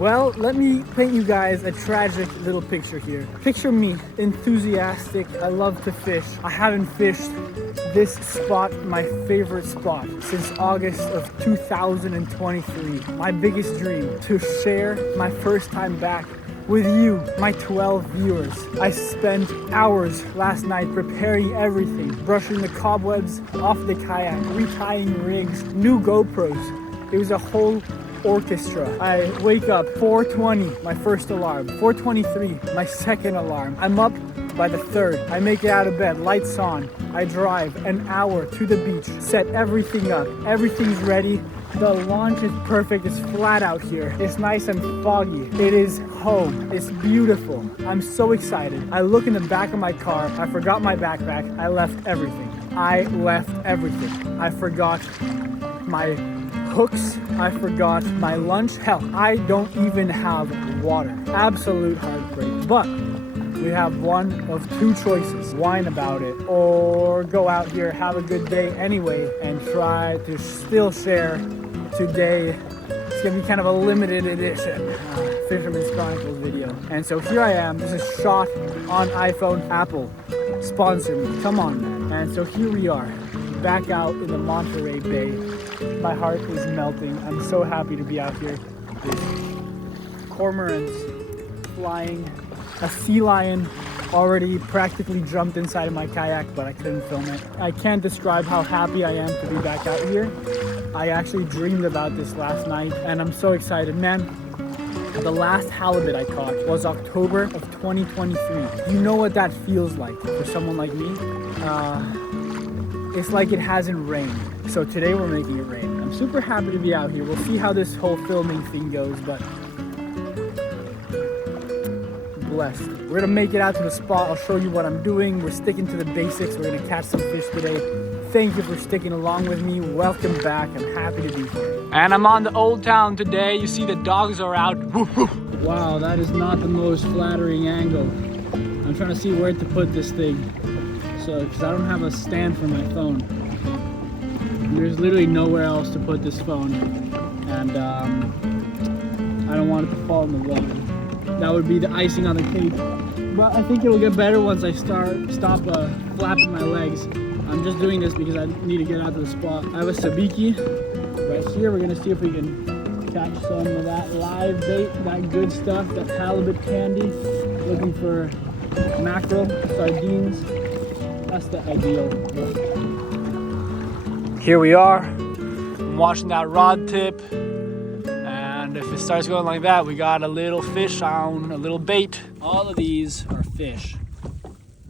Well, let me paint you guys a tragic little picture here. Picture me, enthusiastic, I love to fish. I haven't fished this spot, my favorite spot, since August of 2023. My biggest dream, to share my first time back with you, my 12 viewers. I spent hours last night preparing everything, brushing the cobwebs off the kayak, retying rigs, new GoPros. It was a whole orchestra. I wake up 4:20, my first alarm, 4:23, my second alarm. I'm up by the third. I make it out of bed, lights on. I drive an hour to the beach, set everything up. Everything's ready. The launch is perfect. It's flat out here. It's nice and foggy. It is home. It's beautiful. I'm so excited. I look in the back of my car. I forgot my backpack. I left everything. I forgot my hooks. I forgot my lunch. Hell, I don't even have water. Absolute heartbreak. But we have one of two choices: whine about it, or go out here, have a good day anyway, and try to still share today. It's gonna be kind of a limited edition Fisherman's Chronicles video. And so here I am. This is shot on iPhone. Apple, sponsor me, come on, man. And so here we are, back out in the Monterey Bay. My heart is melting. I'm so happy to be out here. There's cormorants flying. A sea lion already practically jumped inside of my kayak, but I couldn't film it. I can't describe how happy I am to be back out here. I actually dreamed about this last night, and I'm so excited, man. The last halibut I caught was October of 2023. You know what that feels like for someone like me? It's like it hasn't rained. So today we're making it rain. I'm super happy to be out here. We'll see how this whole filming thing goes, but blessed. We're gonna make it out to the spot. I'll show you what I'm doing. We're sticking to the basics. We're gonna catch some fish today. Thank you for sticking along with me. Welcome back. I'm happy to be here. And I'm on the Old Town today. You see the dogs are out. Wow, that is not the most flattering angle. I'm trying to see where to put this thing. So, because I don't have a stand for my phone. There's literally nowhere else to put this phone. And I don't want it to fall in the water. That would be the icing on the cake. But I think it'll get better once I stop flapping my legs. I'm just doing this because I need to get out to the spot. I have a sabiki right here. We're gonna see if we can catch some of that live bait, that good stuff, that halibut candy. Looking for mackerel, sardines. That's the ideal. Here we are. I'm watching that rod tip. And if it starts going like that, we got a little fish on, a little bait. All of these are fish.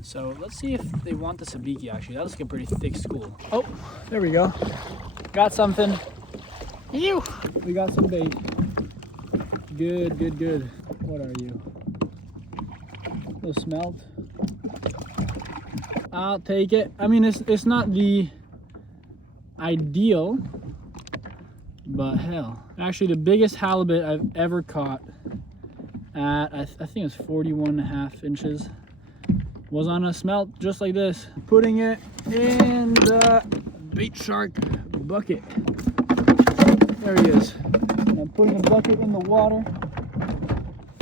So let's see if they want the sabiki actually. That looks like a pretty thick school. Oh, there we go. Got something. Ew! We got some bait. Good, good, good. What are you? Little smelt. I'll take it. I mean, it's not the ideal, but hell. Actually, the biggest halibut I've ever caught at, I think it's 41.5 inches, was on a smelt just like this. Putting it in the bait shark bucket. There he is. And I'm putting the bucket in the water.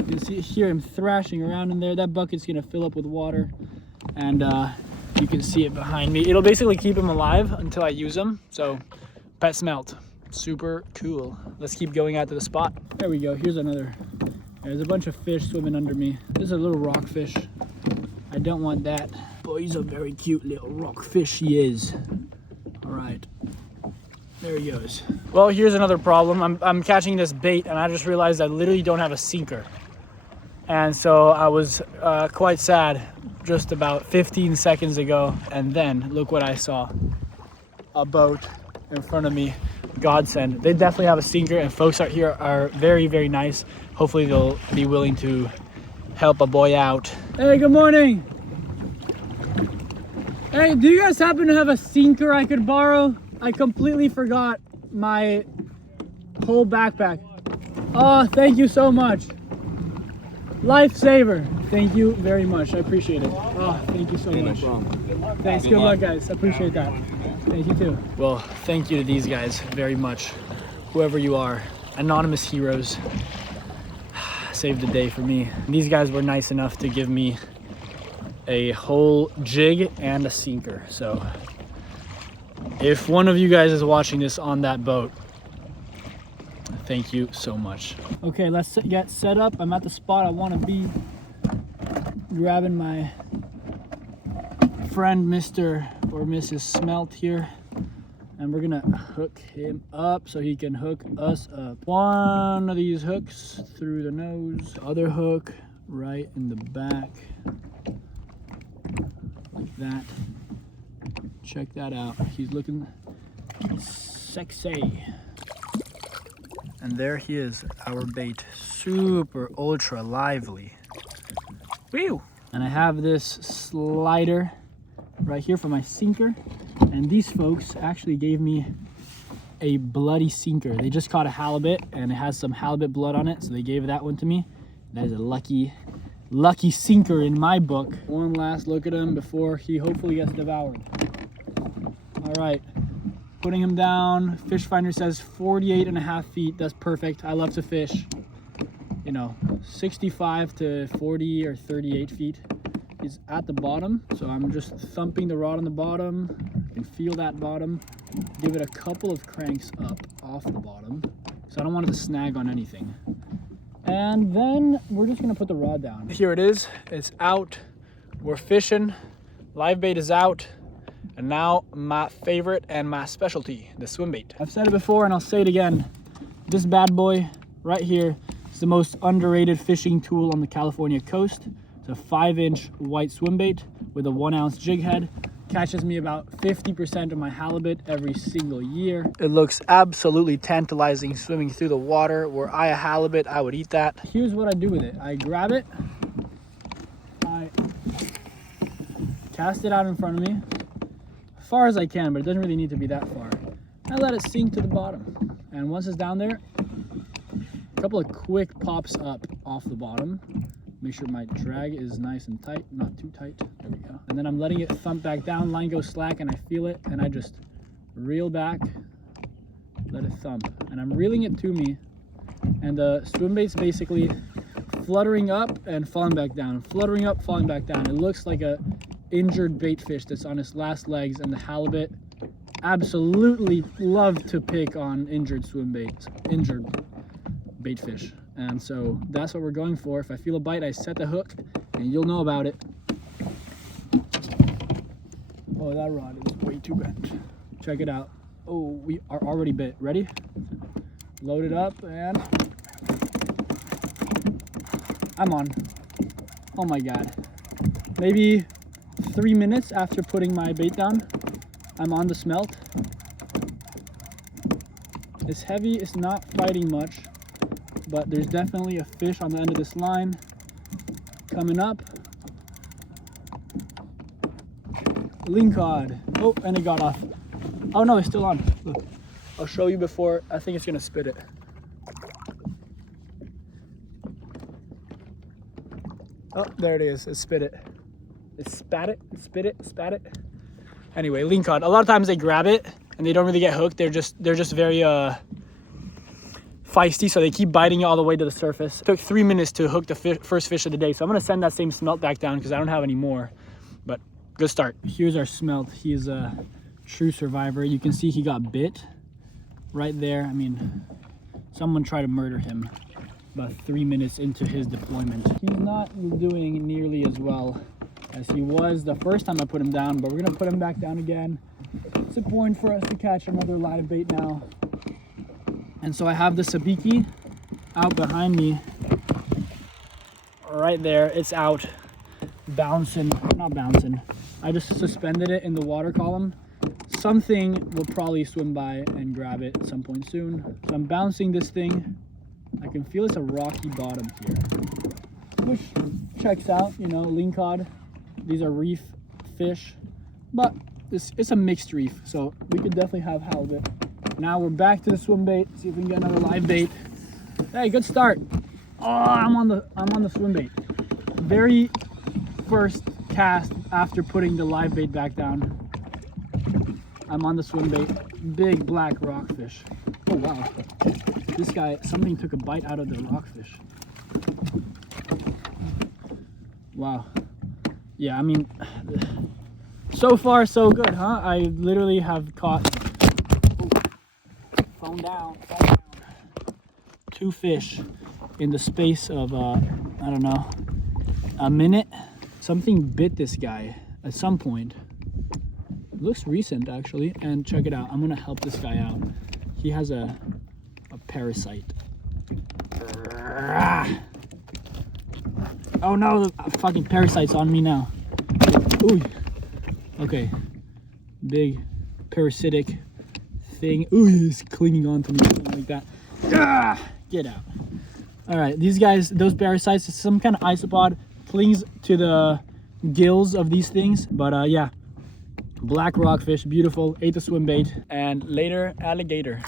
You can hear him thrashing around in there. That bucket's gonna fill up with water, and you can see it behind me. It'll basically keep him alive until I use him. So, pet smelt. Super cool. Let's keep going out to the spot. There we go. Here's another. There's a bunch of fish swimming under me. This is a little rockfish. I don't want that. Boy, he's a very cute little rockfish, he is. All right. There he goes. Well, here's another problem. I'm catching this bait, and I just realized I literally don't have a sinker. And so I was quite sad just about 15 seconds ago. And then look what I saw. A boat in front of me. Godsend. They definitely have a sinker, and folks out here are very, very nice. Hopefully they'll be willing to help a boy out. Hey, good morning. Hey, do you guys happen to have a sinker I could borrow? I completely forgot my whole backpack. Oh, thank you so much. Lifesaver. Thank you very much. I appreciate it. Oh, thank you so much. Thanks. Good luck, guys. I appreciate that. Thank you too. Well, thank you to these guys very much. whoever you are, anonymous heroes, saved the day for me. These guys were nice enough to give me a whole jig and a sinker. So if one of you guys is watching this on that boat, thank you so much. Okay, let's get set up. I'm at the spot I want to be, grabbing my friend Mr. or Mrs. Smelt here, and we're gonna hook him up so he can hook us up. One of these hooks through the nose, the other hook right in the back, like that. Check that out. He's looking sexy. And there he is, our bait. Super ultra lively. Whew! And I have this slider right here for my sinker. And these folks actually gave me a bloody sinker. They just caught a halibut and it has some halibut blood on it, so they gave that one to me. That is a lucky sinker in my book. One last look at him before he hopefully gets devoured. All right, putting him down. Fish finder says 48.5 feet. That's perfect. I love to fish, you know, 65 to 40 or 38 feet. He's at the bottom, so I'm just thumping the rod on the bottom. You can feel that bottom. Give it a couple of cranks up off the bottom, so I don't want it to snag on anything. And then we're just gonna put the rod down. Here it is, it's out. We're fishing, live bait is out. And now my favorite and my specialty, the swim bait. I've said it before and I'll say it again. This bad boy right here is the most underrated fishing tool on the California coast. It's a 5-inch white swim bait with a 1-ounce jig head. Catches me about 50% of my halibut every single year. It looks absolutely tantalizing swimming through the water. Were I a halibut, I would eat that. Here's what I do with it. I grab it, I cast it out in front of me, as far as I can, but it doesn't really need to be that far. I let it sink to the bottom. And once it's down there, a couple of quick pops up off the bottom. Make sure my drag is nice and tight, not too tight. There we go. And then I'm letting it thump back down, line goes slack and I feel it, and I just reel back, let it thump. And I'm reeling it to me, and the swim bait's basically fluttering up and falling back down, fluttering up, falling back down. It looks like a injured bait fish that's on its last legs, and the halibut absolutely love to pick on injured swim baits, injured bait fish. And so that's what we're going for. If I feel a bite, I set the hook and you'll know about it. Oh, that rod is way too bent. Check it out. Oh, we are already bit. Ready? Load it up and I'm on. Oh my God. Maybe 3 minutes after putting my bait down, I'm on the smelt. It's heavy, it's not fighting much, but there's definitely a fish on the end of this line coming up. Lingcod. Oh, and it got off. Oh no, it's still on. Look. I'll show you before. I think it's gonna spit it. Oh, there it is. It spit it. It spat it, it spit it, spat it. Anyway, Lingcod. A lot of times they grab it and they don't really get hooked. They're just very feisty, so they keep biting you all the way to the surface. It took 3 minutes to hook the first fish of the day, so I'm gonna send that same smelt back down because I don't have any more, but good start. Here's our smelt. He is a true survivor. You can see he got bit right there. I mean, someone tried to murder him about 3 minutes into his deployment. He's not doing nearly as well as he was the first time I put him down, but we're gonna put him back down again. It's a point for us to catch another live bait now. And so I have the sabiki out behind me, right there. It's out, bouncing, not bouncing. I just suspended it in the water column. Something will probably swim by and grab it at some point soon. So I'm bouncing this thing. I can feel it's a rocky bottom here, which checks out, you know, Lingcod. These are reef fish, but it's a mixed reef, so we could definitely have halibut. Now we're back to the swim bait. See if we can get another live bait. Hey, good start. Oh, I'm on the swim bait. Very first cast after putting the live bait back down. I'm on the swim bait. Big black rockfish. Oh, Oh wow, this guy, something took a bite out of the rockfish. Wow. Yeah, I mean, so far so good, huh? I literally have caught, phone down, 2 fish in the space of, I don't know, a minute. Something bit this guy at some point. It looks recent actually, and check it out. I'm gonna help this guy out. He has a parasite. Oh no, the fucking parasite's on me now. Ooh. Okay. Big parasitic thing. Ooh, he's clinging on to me, something like that. Get out. Alright, these guys, those parasites, some kind of isopod, clings to the gills of these things. But yeah, black rockfish, beautiful, ate the swim bait, and later alligator.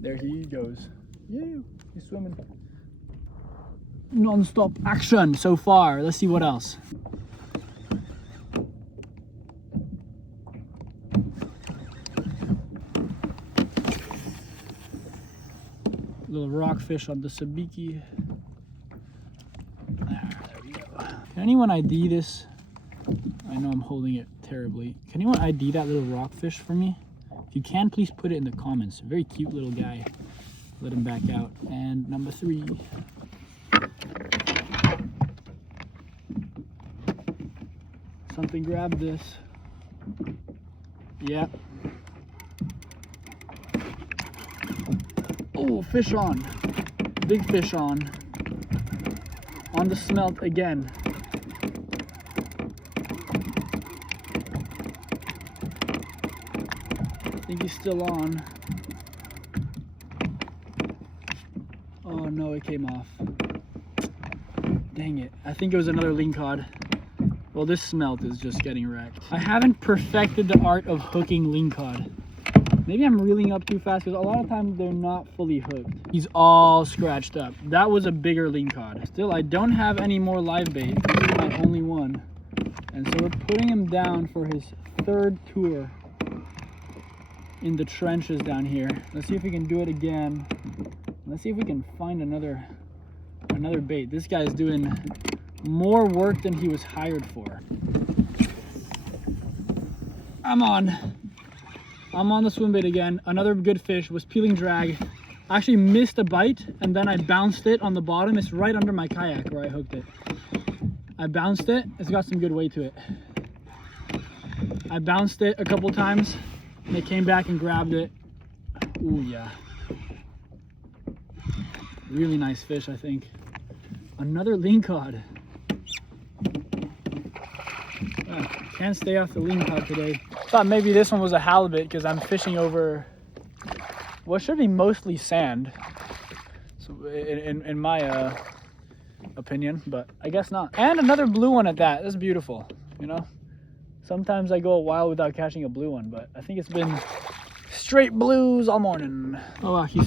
There he goes. Yeah, he's swimming. Non-stop action so far. Let's see what else. Little rockfish on the sabiki. There we go. Can anyone ID this? I know I'm holding it terribly. Can anyone ID that little rockfish for me? If you can, please put it in the comments. Very cute little guy. Let him back out. And number 3. Something grabbed this. Yeah. Oh, fish on. Big fish on. On the smelt again. I think he's still on. Oh no, it came off. Dang it. I think it was another lingcod. Well, this smelt is just getting wrecked. I haven't perfected the art of hooking lingcod. Maybe I'm reeling up too fast because a lot of times they're not fully hooked. He's all scratched up. That was a bigger lingcod. Still, I don't have any more live bait. This is my only one. And so we're putting him down for his 3rd tour in the trenches down here. Let's see if we can do it again. Let's see if we can find another bait. This guy's doing more work than he was hired for. I'm on the swim bait again. Another good fish. Was peeling drag. I actually missed a bite and then I bounced it on the bottom. It's right under my kayak where I hooked it. I bounced it. It's got some good weight to it. I bounced it a couple times and it came back and grabbed it. Ooh yeah. Really nice fish, I think. Another lingcod. Can't stay off the lingcod today. Thought maybe this one was a halibut because I'm fishing over what should be mostly sand. So in my opinion, but I guess not. And another blue one at that. That's beautiful, you know? Sometimes I go a while without catching a blue one, but I think it's been straight blues all morning. Oh wow, he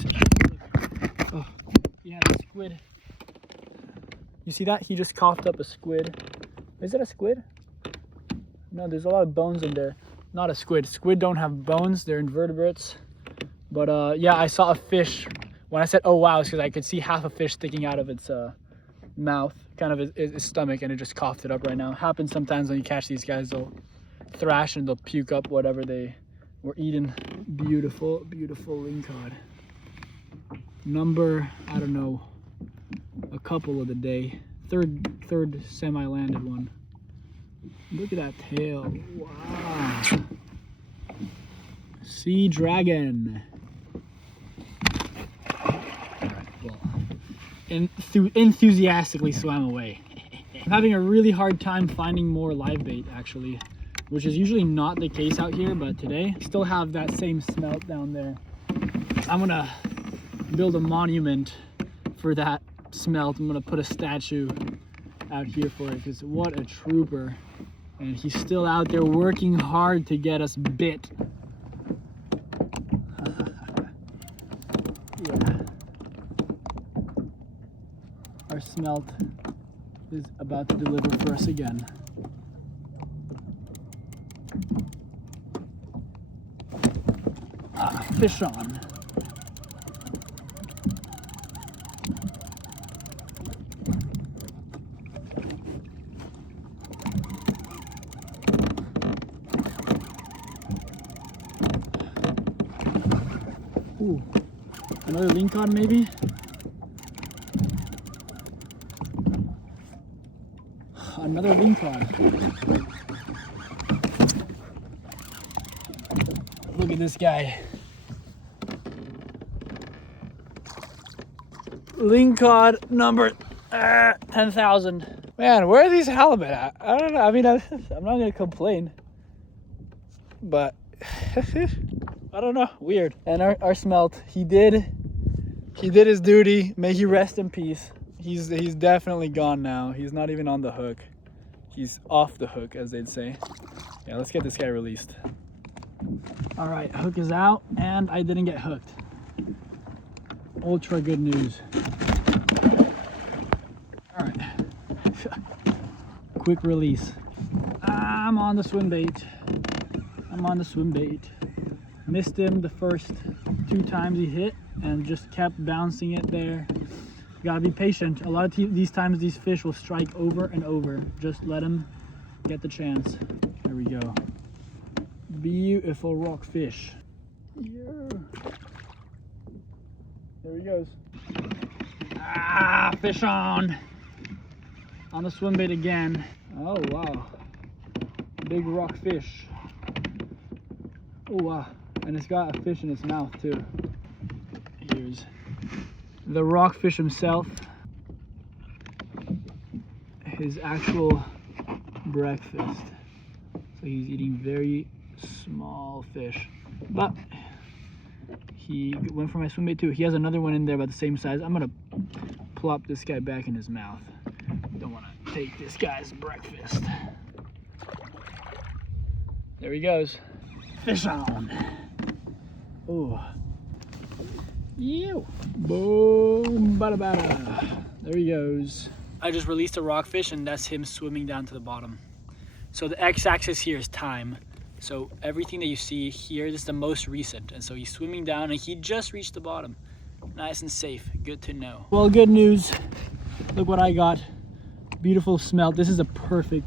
had a squid. You see that? He just coughed up a squid. Is it a squid? No, there's a lot of bones in there. Not a squid. Squid don't have bones. They're invertebrates. But yeah, I saw a fish. When I said, oh wow, it's because I could see half a fish sticking out of its mouth, kind of its stomach, and it just coughed it up right now. Happens sometimes when you catch these guys. They'll thrash and they'll puke up whatever they were eating. Beautiful, beautiful lingcod. Number, I don't know, a couple of the day. Third semi-landed one. Look at that tail. Wow. Sea dragon. Alright, well, enthusiastically swam away. I'm having a really hard time finding more live bait actually, which is usually not the case out here, but today I still have that same smelt down there. I'm gonna build a monument for that smelt. I'm gonna put a statue out here for it because what a trooper. And he's still out there working hard to get us bit. Yeah. Our smelt is about to deliver for us again. Fish on. Another Lingcod maybe? Another Lingcod. Look at this guy. Lingcod number 10,000. Man, where are these halibut at? I don't know. I mean, I'm not gonna complain, but I don't know. Weird. And our smelt, he did his duty. May he rest in peace. He's definitely gone now. He's not even on the hook. He's off the hook, as they'd say. Yeah, let's get this guy released. All right, hook is out, and I didn't get hooked. Ultra good news. All right, quick release. I'm on the swim bait. Missed him the first 2 times he hit and just kept bouncing it there. You gotta be patient. A lot of these times these fish will strike over and over. Just let them get the chance. There we go. Beautiful rockfish. Yeah. There he goes. Ah, fish on the swim bait again. Oh wow, big rockfish. Oh wow, and it's got a fish in its mouth too. Here's the rockfish himself, his actual breakfast. So he's eating very small fish, but he went for my swim bait too. He has another one in there about the same size. I'm gonna plop this guy back in his mouth. Don't want to take this guy's breakfast. There he goes. Fish on. Oh. Ew. Boom. Bada bada. There he goes. I just released a rockfish, and that's him swimming down to the bottom. So the x-axis here is time. So everything that you see here, this is the most recent. And so he's swimming down, and he just reached the bottom. Nice and safe. Good to know. Well, good news. Look what I got. Beautiful smelt. This is a perfect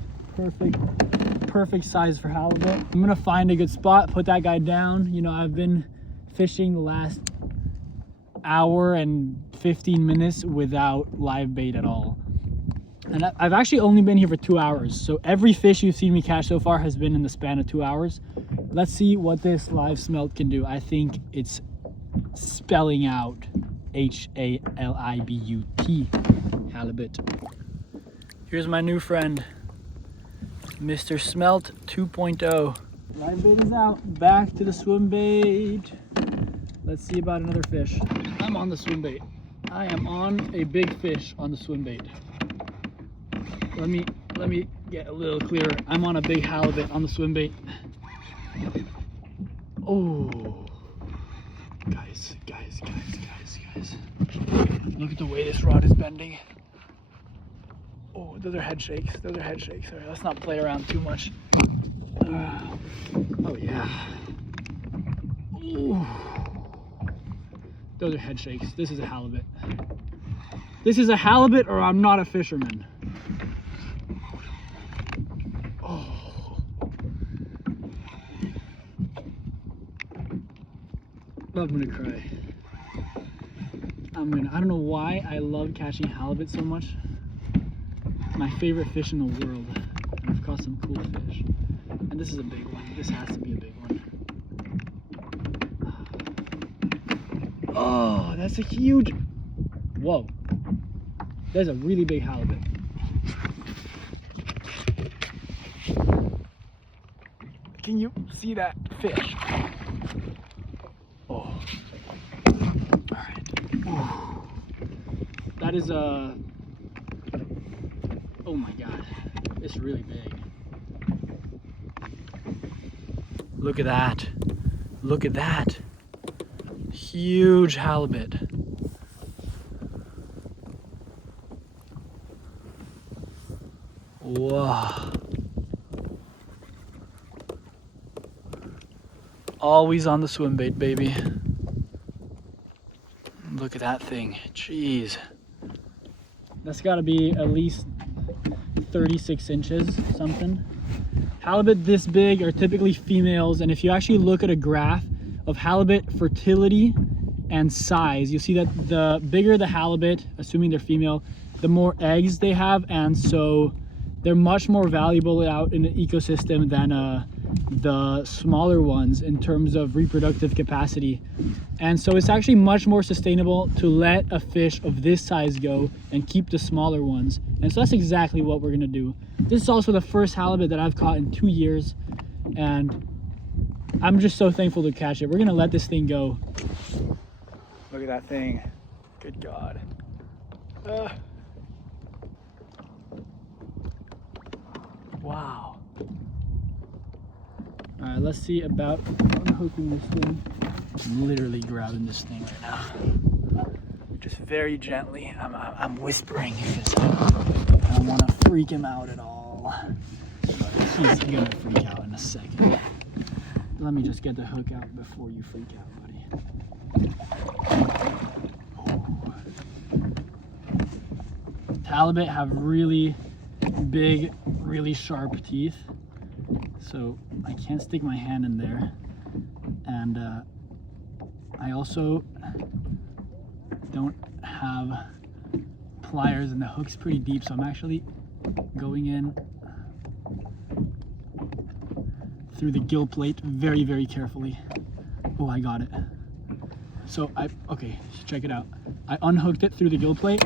size for halibut. I'm gonna find a good spot, put that guy down. You know, I've been fishing the last hour and 15 minutes without live bait at all. And I've actually only been here for 2 hours. So every fish you've seen me catch so far has been in the span of 2 hours. Let's see what this live smelt can do. I think it's spelling out Halibut, halibut. Here's my new friend, Mr. Smelt 2.0. Live bait is out, back to the swim bait. Let's see about another fish. I'm on the swim bait. I am on a big fish on the swim bait. Let me get a little clearer. I'm on a big halibut on the swim bait. Oh, guys. Look at the way this rod is bending. Oh, those are head shakes. All right, let's not play around too much. Oh yeah. Ooh. Those are head shakes. This is a halibut. This is a halibut, or I'm not a fisherman. Oh. I'm gonna cry. I don't know why I love catching halibut so much. My favorite fish in the world. And I've caught some cool fish. And this is a big one. This has to be a big one. Oh, that's a huge... Whoa. There's a really big halibut. Can you see that fish? Oh. Alright. That is a... Oh my god, it's really big. Look at that. Look at that. Huge halibut. Whoa. Always on the swim bait, baby. Look at that thing. Jeez. That's gotta be at least 36 inches, something. Halibut this big are typically females, and if you actually look at a graph of halibut fertility and size. You see that the bigger the halibut, assuming they're female, the more eggs they have, and so they're much more valuable out in the ecosystem than the smaller ones in terms of reproductive capacity. And so it's actually much more sustainable to let a fish of this size go and keep the smaller ones. And so that's exactly what we're gonna do. This is also the first halibut that I've caught in 2 years, and I'm just so thankful to catch it. We're gonna let this thing go. Look at that thing. Good God. Wow. All right, let's see about unhooking this thing. I'm literally grabbing this thing right now. Just very gently. I'm whispering because I don't want to freak him out at all. But he's gonna freak out in a second. Let me just get the hook out before you freak out, buddy. Oh. Halibut have really big, really sharp teeth, so I can't stick my hand in there, and I also don't have pliers, and the hook's pretty deep, so I'm actually going in through the gill plate very, very carefully. Oh, I got it. So okay, check it out. I unhooked it through the gill plate,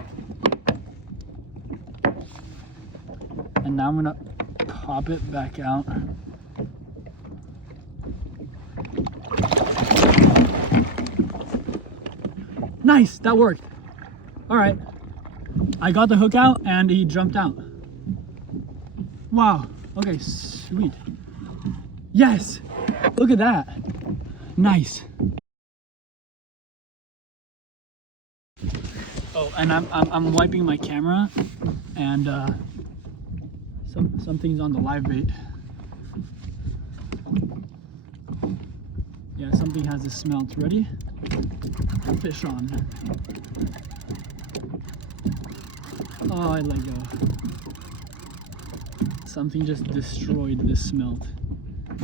and now I'm gonna pop it back out. Nice, that worked. All right, I got the hook out and he jumped out. Wow, okay, sweet. Yes, look at that, nice. Oh, and I'm wiping my camera, and something's on the live bait. Yeah, something has a smelt ready. Fish on. Oh, I let go. Something just destroyed this smelt.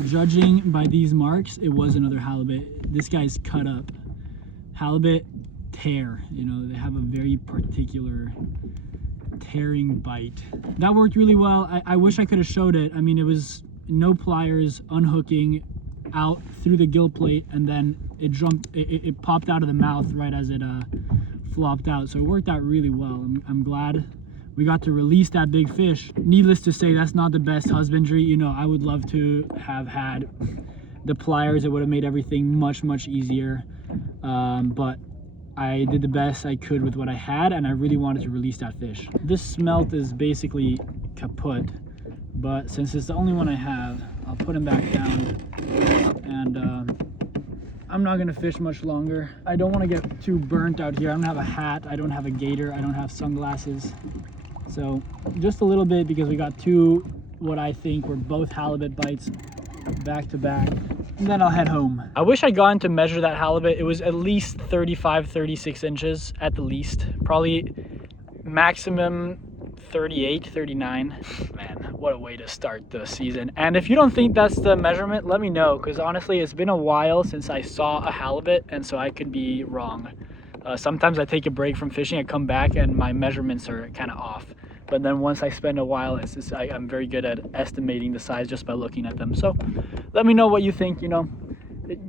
Judging by these marks, it was another halibut. This guy's cut up. Halibut tear, you know, they have a very particular tearing bite. That worked really well. I wish I could have showed it. I mean, it was no pliers, unhooking out through the gill plate, and then it jumped, it popped out of the mouth right as it flopped out. So it worked out really well. I'm glad we got to release that big fish. Needless to say, that's not the best husbandry. You know, I would love to have had the pliers. It would have made everything much, much easier. But I did the best I could with what I had, and I really wanted to release that fish. This smelt is basically kaput, but since it's the only one I have, I'll put him back down, and I'm not gonna fish much longer. I don't want to get too burnt out here. I don't have a hat, I don't have a gaiter, I don't have sunglasses. So just a little bit, because we got two, what I think were both halibut bites back to back, and then I'll head home. I wish I'd gone to measure that halibut. It was at least 35, 36 inches at the least. Probably maximum 38, 39. Man, what a way to start the season. And if you don't think that's the measurement, let me know, because honestly, it's been a while since I saw a halibut, and so I could be wrong. Sometimes I take a break from fishing, I come back, and my measurements are kind of off. But then once I spend a while, I'm very good at estimating the size just by looking at them. So let me know what you think. You know,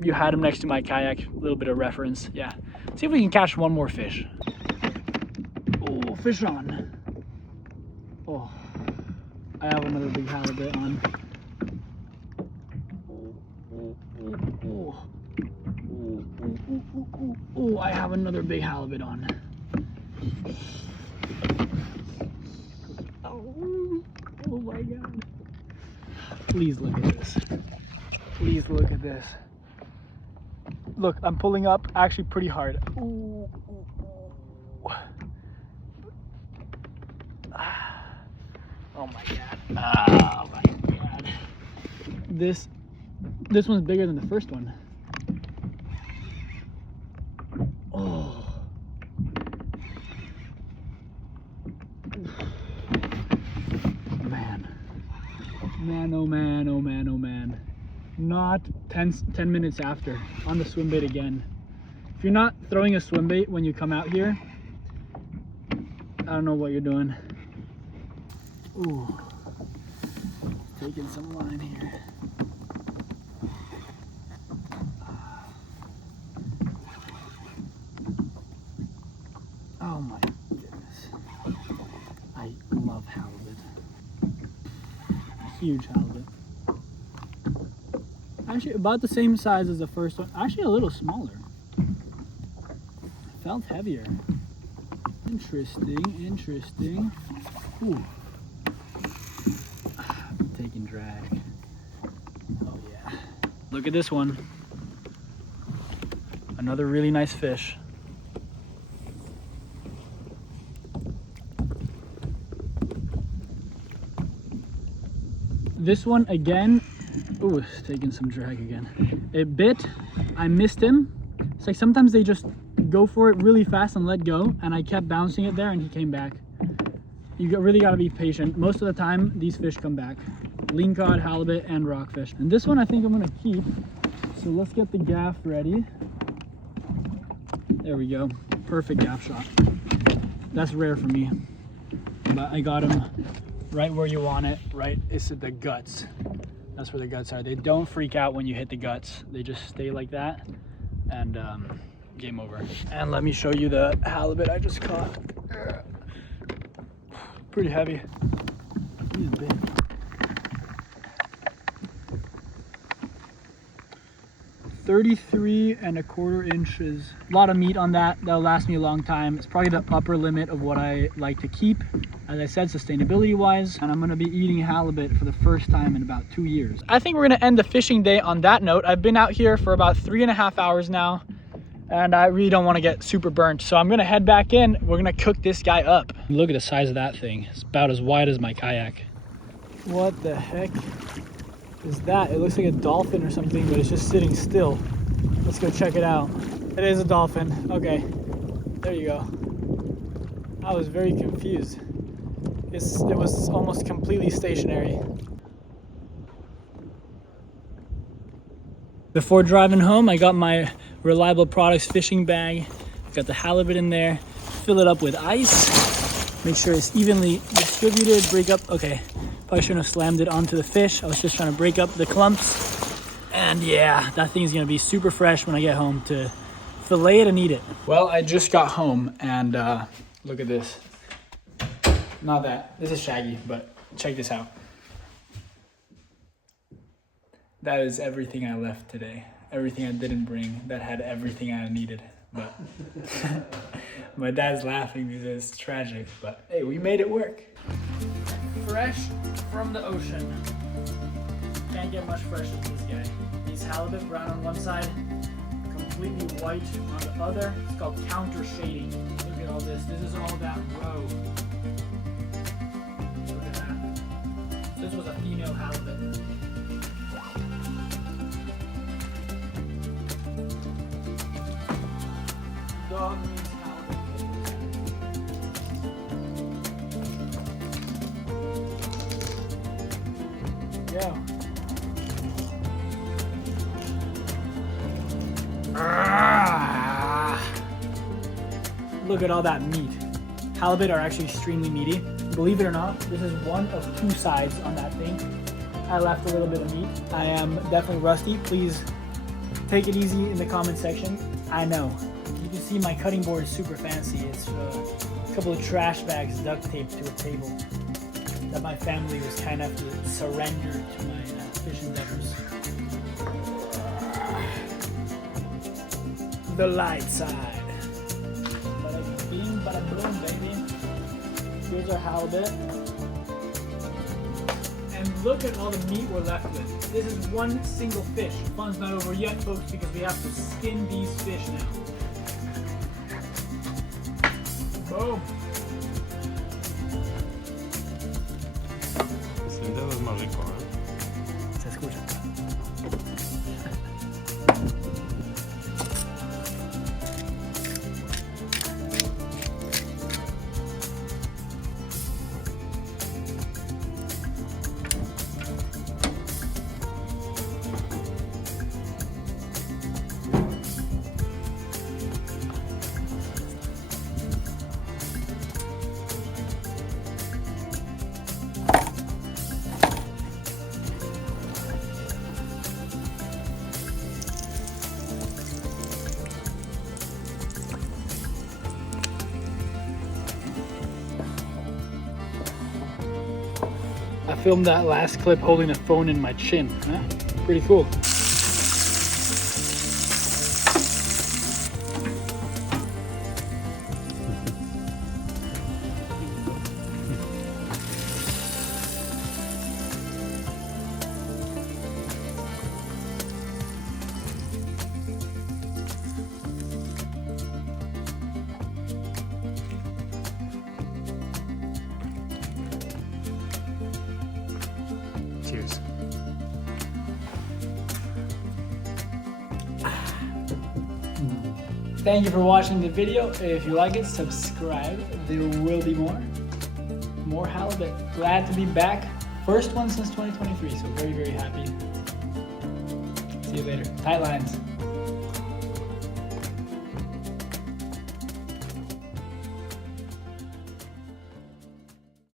you had them next to my kayak, a little bit of reference. Yeah, see if we can catch one more fish. Oh, fish on. Oh, I have another big halibut on. Oh, I have another big halibut on. Oh my God. Please look at this. Please look at this. Look, I'm pulling up actually pretty hard. Ooh, ooh, ooh. Oh my God. Oh my God. This one's bigger than the first one. Oh. Man, oh man, oh man, oh man. Not 10 minutes after, on the swim bait again. If you're not throwing a swim bait when you come out here, I don't know what you're doing. Ooh, taking some line here. Oh my goodness. I love halibut. Huge halibut. Actually about the same size as the first one. Actually a little smaller. Felt heavier. Interesting, interesting. Ooh. I'm taking drag. Oh yeah. Look at this one. Another really nice fish. This one again, ooh, it's taking some drag again. It bit, I missed him. It's like sometimes they just go for it really fast and let go, and I kept bouncing it there and he came back. You really gotta be patient. Most of the time, these fish come back. Lingcod, halibut, and rockfish. And this one I think I'm gonna keep. So let's get the gaff ready. There we go, perfect gaff shot. That's rare for me, but I got him right where you want it, right? It's at the guts. That's where the guts are. They don't freak out when you hit the guts. They just stay like that, and game over. And let me show you the halibut I just caught. Pretty heavy. He's big. 33¼ inches. A lot of meat on that. That'll last me a long time. It's probably the upper limit of what I like to keep. As I said, sustainability wise, and I'm gonna be eating halibut for the first time in about 2 years. I think we're gonna end the fishing day on that note. I've been out here for about 3.5 hours now, and I really don't wanna get super burnt. So I'm gonna head back in. We're gonna cook this guy up. Look at the size of that thing. It's about as wide as my kayak. What the heck is that? It looks like a dolphin or something, but it's just sitting still. Let's go check it out. It is a dolphin. Okay, there you go. I was very confused. It was almost completely stationary. Before driving home, I got my Reliable Products fishing bag. Got the halibut in there. Fill it up with ice. Make sure it's evenly distributed. Break up, okay. Probably shouldn't have slammed it onto the fish. I was just trying to break up the clumps. And yeah, that thing's gonna be super fresh when I get home to fillet it and eat it. Well, I just got home and look at this. Not that, this is shaggy, but check this out. That is everything I left today. Everything I didn't bring that had everything I needed. But my dad's laughing because it's tragic, but hey, we made it work. Fresh from the ocean. Can't get much fresher than this guy. He's halibut, brown on one side, completely white on the other. It's called counter shading. Look at all this. This is all that roe. Look at that. This was a female halibut. Dog means halibut. Yeah. Look at all that meat. Halibut are actually extremely meaty. Believe it or not, this is one of 2 sides on that thing. I left a little bit of meat. I am definitely rusty. Please take it easy in the comment section. I know. You can see my cutting board is super fancy. It's a couple of trash bags duct taped to a table that my family was kind of to surrender to my fish endeavors. The light side. Bada bing, bada boom, baby. Here's our halibut. And look at all the meat we're left with. This is one single fish. Fun's not over yet, folks, because we have to skin these fish now. Boom. Sientes más rico, Se escucha. filmed that last clip holding a phone in my chin. Huh? Pretty cool. Cheers. Thank you for watching the video. If you like it, subscribe. There will be more halibut. Glad to be back. First one since 2023, so very, very happy. See you later. Tight lines.